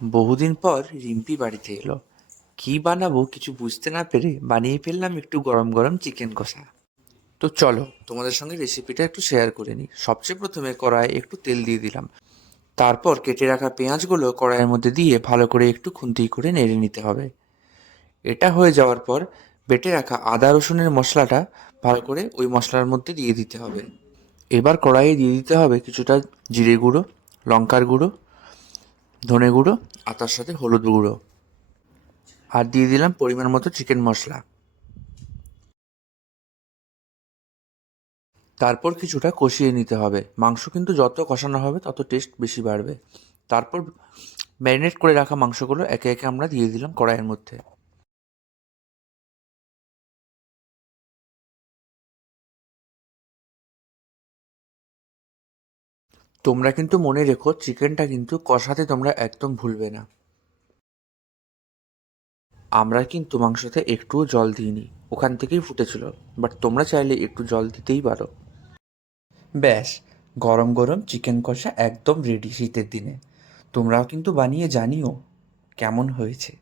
বহুদিন পর রিম্পি বাড়িতে এলো। কি বানাবো কিছু বুঝতে না পেরে বানিয়ে ফেললাম একটু গরম গরম চিকেন কষা। তো চলো তোমাদের সঙ্গে রেসিপিটা একটু শেয়ার করে নিই। সবচেয়ে প্রথমে কড়াইয়ে একটু তেল দিয়ে দিলাম। তারপর কেটে রাখা পেঁয়াজগুলো কড়াইয়ের মধ্যে দিয়ে ভালো করে একটু খুন্তি করে নেড়ে নিতে হবে। এটা হয়ে যাওয়ার পর বেটে রাখা আদা রসুনের মশলাটা ভালো করে ওই মশলার মধ্যে দিয়ে দিতে হবে। এবার কড়াইয়ে দিয়ে দিতে হবে কিছুটা জিরে গুঁড়ো, লঙ্কার গুঁড়ো, ধনে গুঁড়ো আর তার সাথে হলুদ গুঁড়ো। আর দিয়ে দিলাম পরিমাণ মতো চিকেন মশলা। তারপর কিছুটা কষিয়ে নিতে হবে। মাংস কিন্তু যত কষানো হবে তত টেস্ট বেশি বাড়বে। তারপর ম্যারিনেট করে রাখা মাংসগুলো একে একে আমরা দিয়ে দিলাম কড়াইয়ের মধ্যে। তোমরা কিন্তু মনে রেখো চিকেনটা কিন্তু কষাতে তোমরা একদম ভুলবে না। আমরা কিন্তু মাংসতে একটুও জল দিইনি, ওখান থেকেই ফুটেছিল। বাট তোমরা চাইলে একটু জল দিতেই পারো। ব্যাস, গরম গরম চিকেন কষা একদম রেডি শীতের দিনে। তোমরাও কিন্তু বানিয়ে জানিও কেমন হয়েছে।